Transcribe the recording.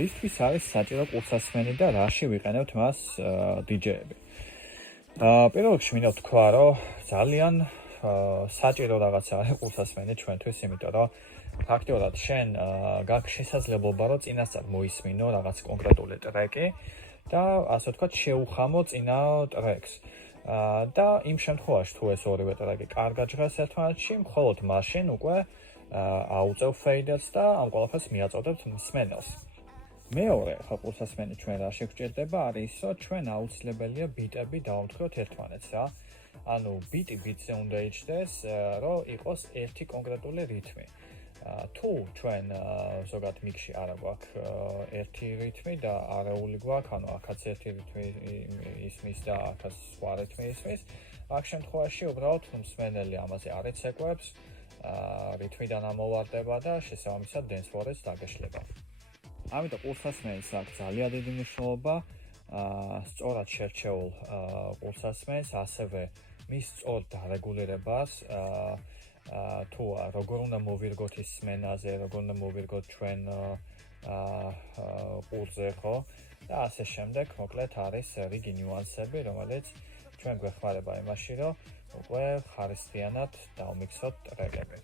ისთვის არის საჭირო ყურსასმენი და რაში ვიყენებთ მას DJ-ები. პირველ რიგში მინდა ვთქვა, რომ ძალიან საჭირო რაღაცა არის ყურსასმენი ჩვენთვის, იმიტომ რომ ფაქტობრივად შენ გაქვს შესაძლებლობა, რომ წინასწარ მოისმინო რაღაც კონკრეტული ტრეკი და ასე ვთქვათ, შეუხამო წინა ტრეკს. და იმ შემთხვევაში თუ ეს ორივე ტრეკი კარგად ჟღერს ერთმანეთში, მხოლოდ მაშინ უკვე აუწევ ფეიდერს და ამ ყველაფერს მიაწოდებთ მსმენელს. მეორე ხო ყურსასმენი ჩვენ რაში გვჭირდება არის, რომ ჩვენ აუცილებელია ბიტები დავამტკივროთ ერთმანეთს რა. ანუ ბიტი ბიტზე უნდა იჯდეს, რომ იყოს ერთი კონკრეტული რითმი. თუ ჩვენ ზოგადად მიგში არა გვაქვს ერთი რითმი და არეული გვაქვს, ანუ აქაც ერთი რითმი ისმის და აქაც სხვა რითმი ისმის, აქ შემთხვევაში უბრალოდ მსმენელი ამაზე არ იცეკვებს, რითმიდან ამოვარდება და შესაბამისად დენსფლორიც დაგეშლება. ამიტომ ყურსასმენის აქვს ძალიან დიდი მნიშვნელობა, სწორად შერჩეულ ყურსასმენს, ასევე მის სწორ დარეგულირებას, თუ როგორ უნდა მოვირგოთ ის სმენაზე, როგორ უნდა მოვირგოთ ჩვენ ყურზე, ხო? და ასე შემდეგ, მოკლედ არის რიგი ნიუანსები, რომელიც ჩვენ გვეხმარება იმაში, რომ უკვე ხარისხიანად დავმიქსოთ ტრეკები.